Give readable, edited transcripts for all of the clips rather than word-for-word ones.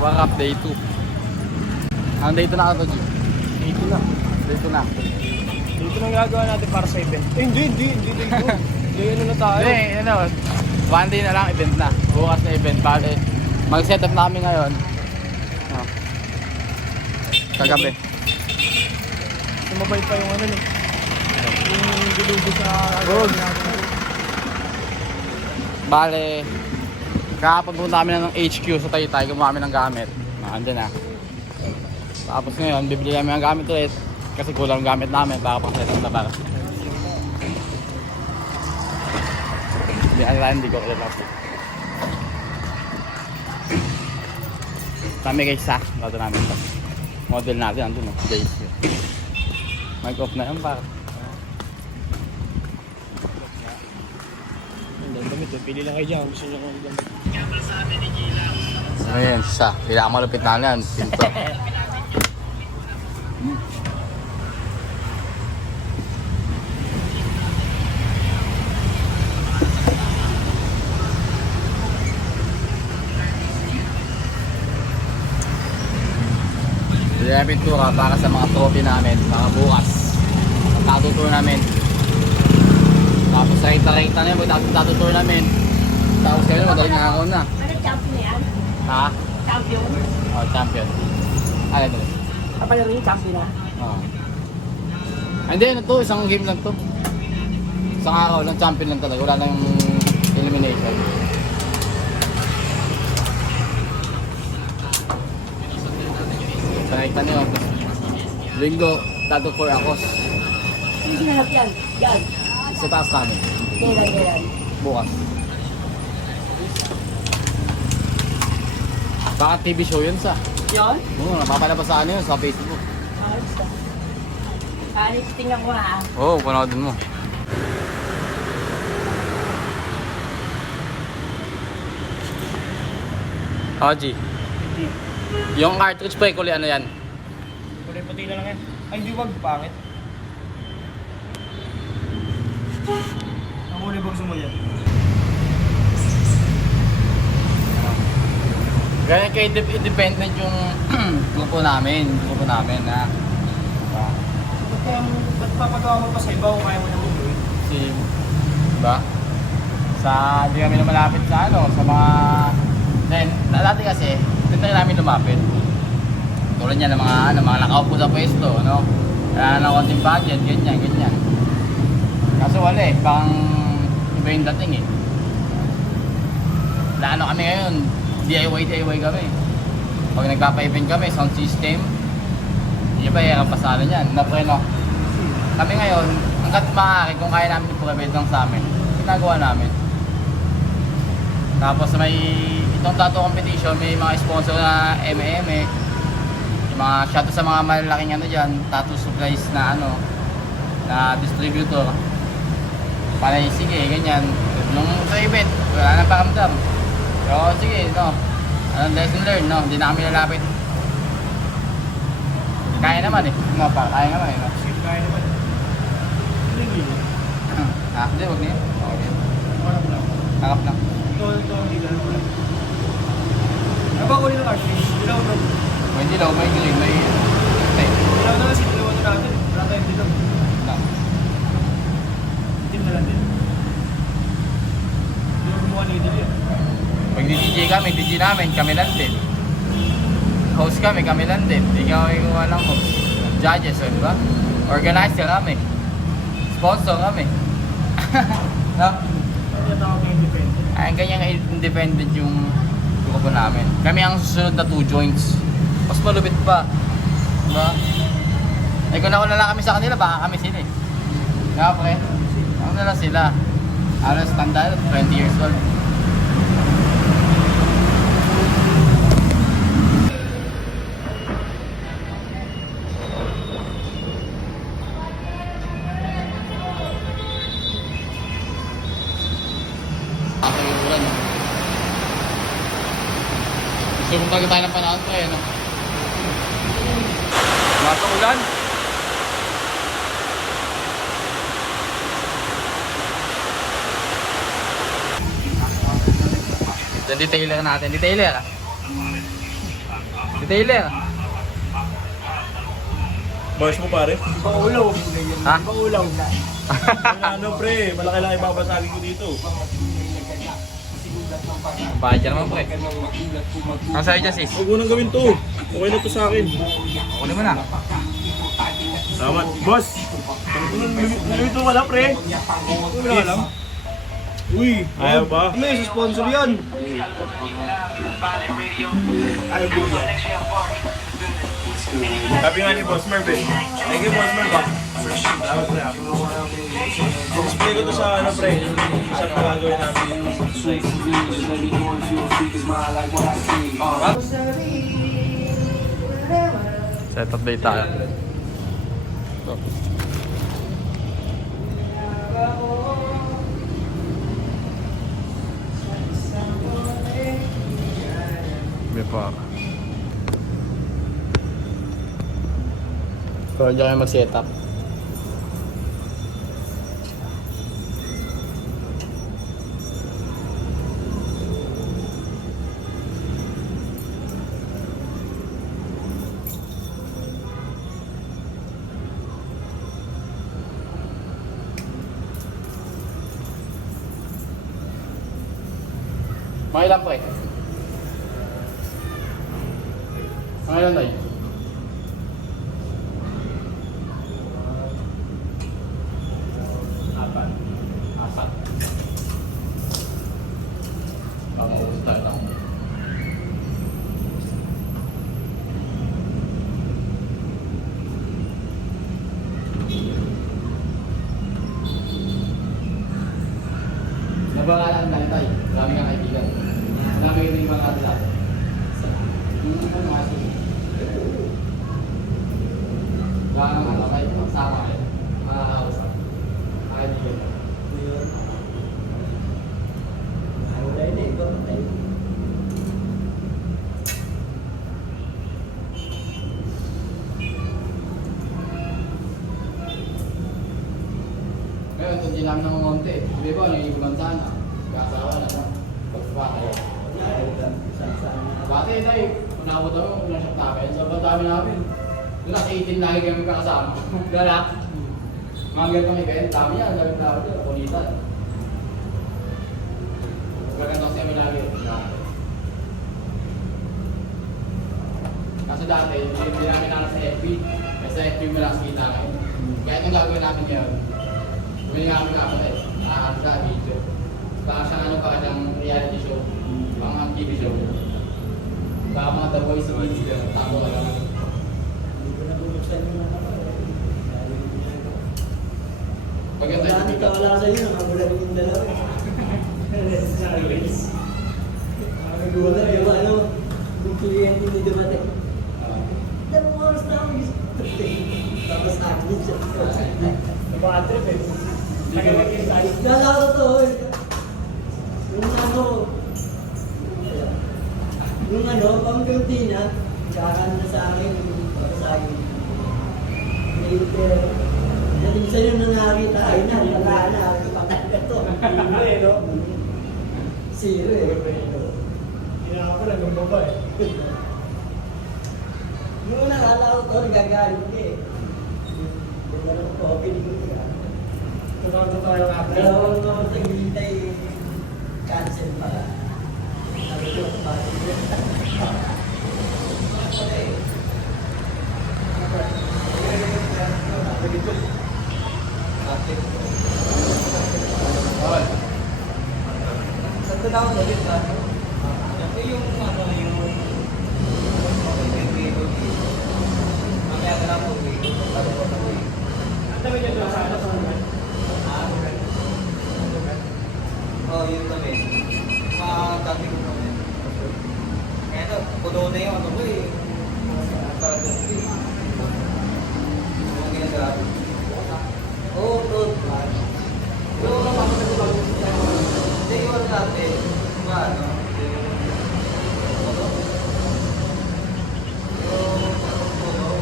Power up day 2. Ang day 2 na ito, G? Dito na. Day 2 na. Dito na gagawa natin para sa event. Eh, hindi dito. Hindi, ano na tayo. Hindi, ano, one day na lang event na. Bukas na event. Bale, mag-set up na kami ngayon. Oh. Kagabi. Sumabay pa yung ano eh. Yung gilugo sa Good. natin. Bale, kahapon punta kami na ng HQ sa Taytay, gumawa kami ng gamit. Andyan na. Tapos ngayon, bibili kami ng gamit ulit kasi kulang ang gamit namin para pang set up na para. Hindi ko kilala po. Kami guys ha, bato namin ito. Model natin, andun o, JC. Mag-off na yan para. Damit eh. Pili lang kayo dyan. Gusto nyo kung damit. Ano yan, siya. Pinakamalupit na yan, pinto. Hindi na pintura para sa mga trophy namin, mga bukas. Ang tatutour namin. Tapos rekta-rekta na yun, pag-tatutour namin. Tapos kayo na, madaling araw na. Ano champion na yan? Ha? Champion? Oh, champion. Ano ito? Kapalaro yung champion na? Oo. Hindi, ano to? Isang game lang to. Isang araw lang, champion lang talaga. Wala nang elimination. Sa rekta nyo. Linggo, tatutour ako. Hindi sinanap yan. Yan. Sa taas namin. Kailan. Bukas. Baka TV show yun sa. Yan? Oo, napapalabas sa ano yun sa Facebook. Ayos ka. Ayos, tingnan ko ha. Oo, panoodin mo. Haji, Hindi. yung cartridge pa kuli ano yan? Kulay puti na lang yan. Ay, hindi wag. Pangit. Ang kulay gusto mo yan. Ganyan kayo independent yung grupo namin na Ba't papagawa mo pa sa iba kung kaya mo naman gawin? si, diba? Di kami na malapit sa ano, sa mga, then, dati kasi, dito na namin lumapit. Tulad niya ng mga nakaupo sa pwesto, no? Kaya na konting budget, ganyan. Kaso wala eh, pang iba yung dating eh. Ano kami ngayon, DIY kami. Pag nagpapa-event kami, sound system, hindi ba yung pasalo niyan, napreno. Kami ngayon, hanggat maaari, kung kaya namin i-provide lang sa amin, ginagawa namin. Tapos may itong tattoo competition, may mga sponsor na M&M, yung mga shoutout sa mga malalaking ano dyan, tattoo supplies na ano, na distributor. Panay, sige, ganyan. Nung sa event, wala nang pakamdam. Pero sige, no. Anong lesson learned, no? Hindi na kami lalapit. Kaya naman eh. Kaya naman eh, no? Sige, kaya naman. Hindi. Ha? Hindi, huwag niya. Okay. Harap lang. Harap lang. Ito, hindi lang. Ano ba kulay ng cartridge? Dilaw na. May dilaw, may green, may... Okay. Dilaw na kasi dilaw na natin. Wala tayong dilaw. Itim na lang din. Dilaw gumawa ng idol yan. Pag DJ kami, DJ namin, kami lang din. Host kami lang din. Hindi kami gumawa ng host. Judges, di ba? Organizer kami. Sponsor kami. No? Ano tawag ng independent? Ay, ganyang independent yung grupo namin. Kami ang susunod na 2 joints. Mas malupit pa. Diba? Eh kung nauna lang kami sa kanila, baka kami sila eh. Kaya pre, ano na lang sila. Ano, standard, 20 years old. So kung tayo ng panahon pa ano? Masa ulan? Ito yung detailer natin. Detailer ah. Detailer. Boys mo pare? Paulaw. Ha? Paulaw. Ano pre, malaki-laki babasagin ko dito. Bayad ka naman pre. Ang sa'yo dyan sis? Huwag mo nang gawin to. Okay na to sa akin. Kunin mo na. Salamat. Boss! Nalito ka lang pre. Nalito ka lang. Uy, ayaw ba? May sponsor yun. Ayaw ba yan? Sabi nga ni Boss Merv eh. Thank you Boss Merv ah. Salamat pre ah. Display ko to sa ano pre. Sa gagawin namin. Set up day tayo. May pa. So, diyan kayo mag-set up. Mga ilan po eh? Mga ilan tayo? Apat. Maubos tayo lang. Nabangalan tayo tayo. Marami kang kaibigan. Marami kang ibang kanila. Yung mga mga wala nang ano kayo, magsama kayo. Makakausap. Kaibigan. Ngayon, ito din namin ng konti. Di ba, yung ibang sana. Kasawa na lang. Pagpa kayo. Dati tayo, kung nakabot ako, kung nasa tayo, sobrang dami namin. Doon nasa 18 lagi kami kakasama. Galak. Mga ganito kami kayo, dami yan, dami tao doon, kulitan. Maganda kasi kami lagi. Kaso dati, hindi namin nakala sa FB. Kasi sa FB mo lang kita ngayon. Kaya itong gagawin namin ngayon, bumili nga kami kapatid. Nakakita video. Baka siyang ano pa siyang reality show. Pang TV show. Baka mga The Voice of India. Tapo ka lang. Pagkanta yung Dati pick-up. wala sa inyo, nakabulan yung dalawa. Nakagulat yung ano, yung kliyente ni Debate. Dalawang oras na ako gusto. Tapos akin siya. Nabaatrip eh. Lala ko to. Yung ano, pang-kantina, kakan na sa akin, para sa akin. Later, dating sa'yo na nakakita, ay na, wala na, ipatay ka to. Zero eh, no? Zero eh. Kailangan ko lang ng baba eh. Noong nakala ko to, nagagalit ka eh. Yung ano ko, opening ko ka. Totoo yung akin. Dalawang ako sa gilitay, cancel pala. Sabi ko, bakit yun? Okay. Saan ko na ako ulit ba? Ito yung ano yung mamaya ka lang po. Ang dami niya doon sa ano sa mga. Oh, yun kami. Dati ko kami. Kaya ito, puno na yung ano ko eh. Para doon. Yung ginagawa. Oo, doon. Yung napapagod ko hindi, yun dati. Diba, ano? Yung puno.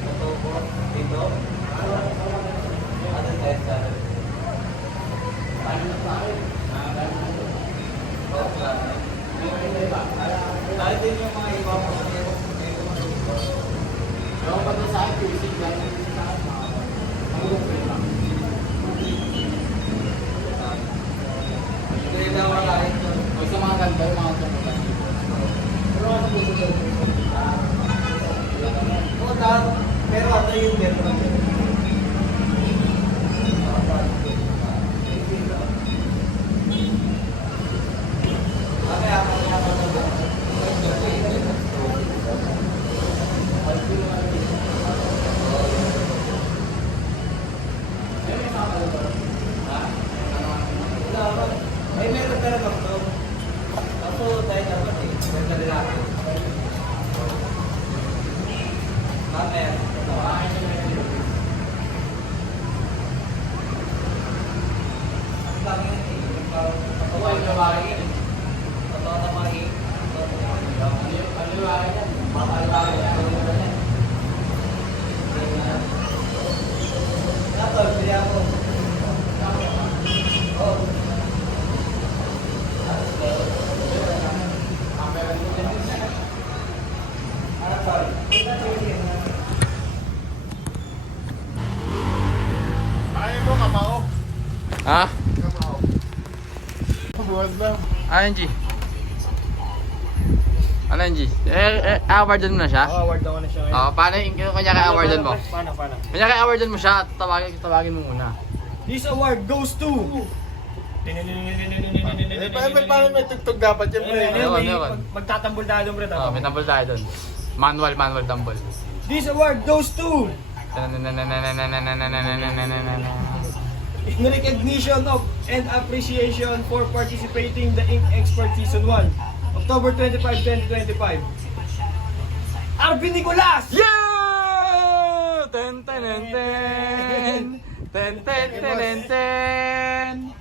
Ito po. Dito. Ano tayo sa ano? Kahit din yung Ewan pa doon sa akin, music lang. O sa mga ganda, yung mga tumutan. Pero ano yung meron? May meron talaga ito. Kaso tayo dapat eh. Meron na lalaki. Mamaya. Ang dami yan eh. Ako ay babae yan. Totoo na mali. Ano yung babae yan? Baka babae yan. Ano yung babae yan? Natol, pili ako. Oh. Ayaw mo, kamao. Ha? Kamao. Buwas lang. Ano yung G? Ano yung G? Awardan mo na siya? Award ako na siya ngayon. Paano yung kanya awardan mo? Paano? Kanya awardan mo siya at tawagin mo muna. This award goes to... Paano may tugtog dapat yan, pre? Ayun. Magtatambol tayo doon, pre. May tumble tayo doon. Manual tumble. This award goes to... In recognition of and appreciation for participating the Ink Expert Season 1, October 25, 2025. Arvin Nicolas! Yeah! Ten ten ten ten ten ten ten ten ten.